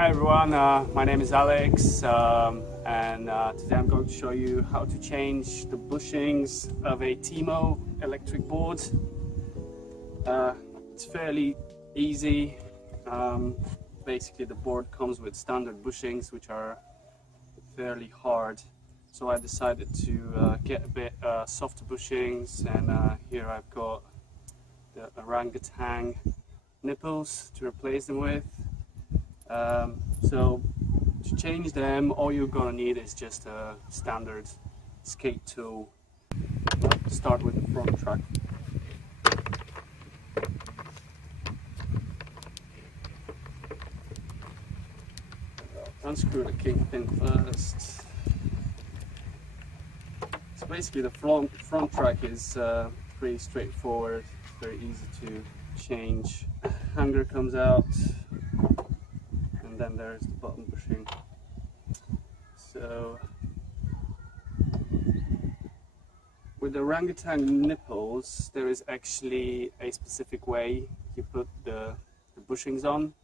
Hi everyone, my name is Alex, and today I'm going to show you how to change the bushings of a TEEMO electric board. It's fairly easy. Basically the board comes with standard bushings which are fairly hard, so I decided to get a bit softer bushings, and here I've got the Orangatang Nipples to replace them with. So to change them, all you're gonna need is just a standard skate tool. Start with the front track. Unscrew the kingpin first. So basically the front track is pretty straightforward, very easy to change. Hanger comes out, and then there's the bottom bushing. So with the Orangatang Nipples, there is actually a specific way you put the bushings on.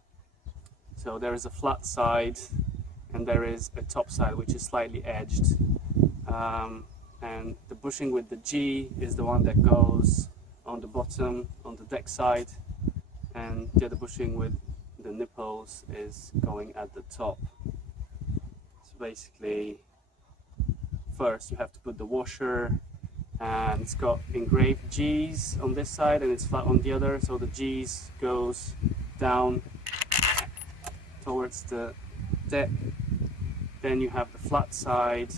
So there is a flat side and there is a top side which is slightly edged, and the bushing with the G is the one that goes on the bottom, on the deck side, and the other bushing with the nipples is going at the top. So basically, first you have to put the washer, and it's got engraved G's on this side and it's flat on the other, so the G's goes down towards the deck. Then you have the flat side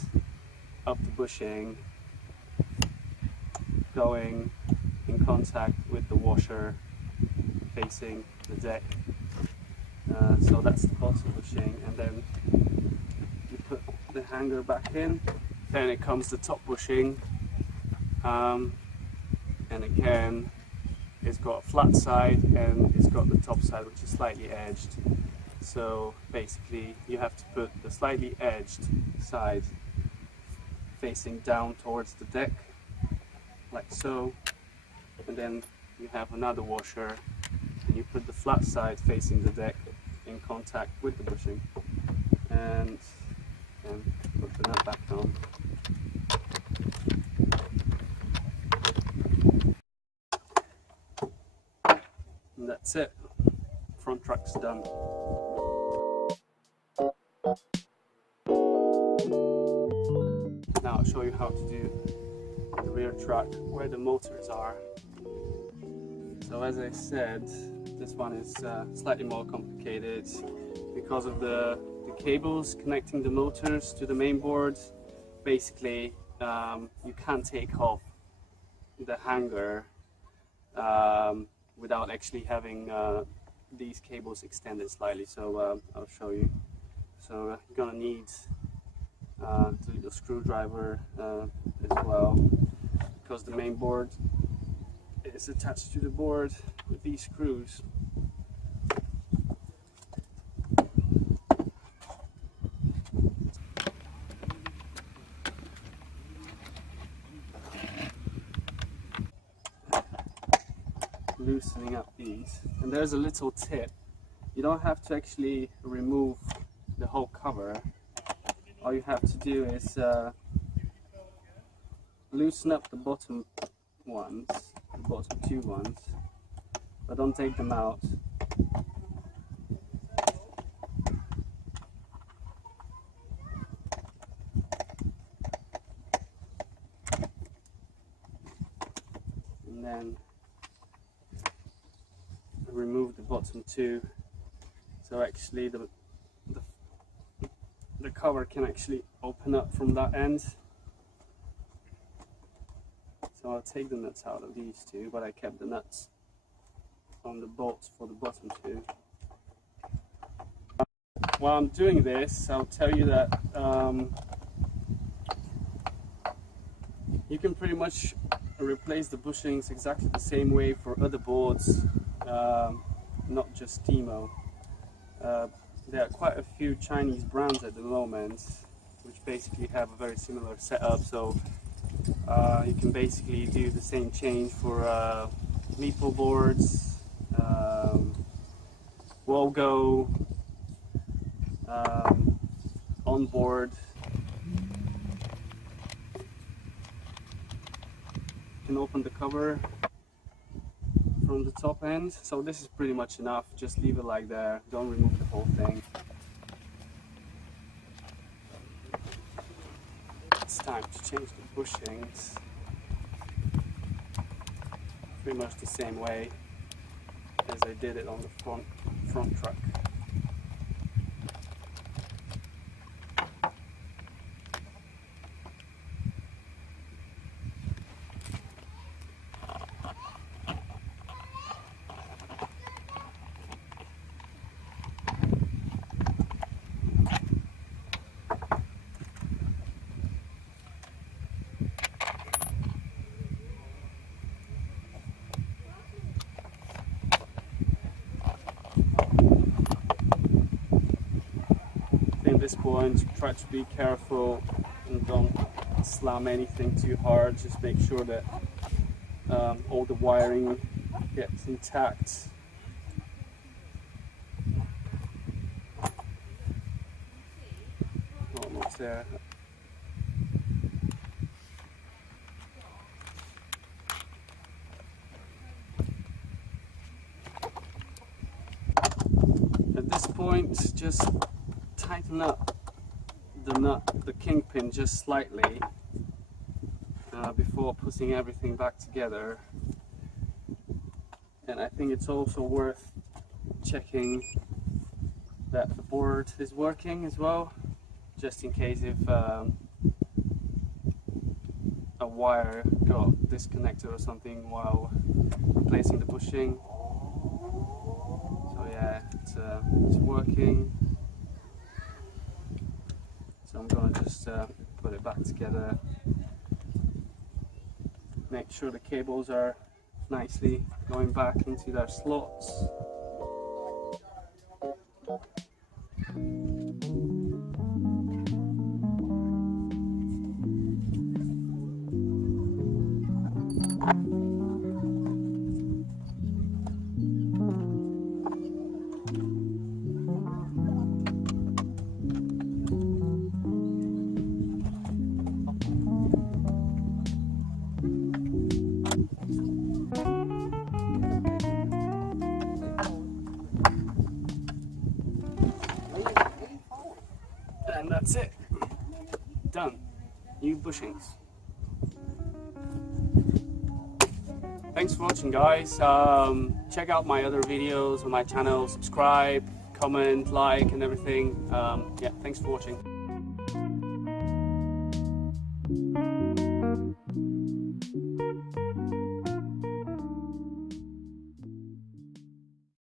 of the bushing going in contact with the washer facing the deck. So that's the bottom bushing, and then you put the hanger back in. Then it comes the top bushing, and again it's got a flat side and it's got the top side which is slightly edged. So basically you have to put the slightly edged side facing down towards the deck, like so, and then you have another washer and you put the flat side facing the deck in contact with the bushing, and put the nut back on. And that's it. Front track's done. Now I'll show you how to do the rear track, where the motors are. So as I said, this one is slightly more complicated because of the cables connecting the motors to the main board. Basically, you can't take off the hanger without actually having these cables extended slightly. So I'll show you. So you're gonna need the little screwdriver as well, because the main board is attached to the board with these screws. Loosening up these, and there's a little tip. You don't have to actually remove the whole cover. All you have to do is loosen up the bottom ones, the bottom two ones, but don't take them out. And then remove the bottom two, so actually the cover can actually open up from that end. So I'll take the nuts out of these two, but I kept the nuts on the bolts for the bottom two. While I'm doing this, I'll tell you that you can pretty much replace the bushings exactly the same way for other boards, not just TEEMO. There are quite a few Chinese brands at the moment which basically have a very similar setup, so you can basically do the same change for maple boards, Wogo, on board. You can open the cover from the top end. So this is pretty much enough. Just leave it like that. Don't remove the whole thing. It's time to change the bushings. Pretty much the same way as I did it on the front truck. At this point, try to be careful and don't slam anything too hard. Just make sure that all the wiring gets intact. Almost there. At this point, just tighten up the nut, the kingpin, just slightly before putting everything back together. And I think it's also worth checking that the board is working as well, just in case if a wire got disconnected or something while replacing the bushing. So yeah, it's working. So I'm going to just put it back together. Make sure the cables are nicely going back into their slots. And that's it. Done. New bushings. Thanks for watching, guys. Check out my other videos on my channel. Subscribe, comment, like, and everything. Yeah, thanks for watching.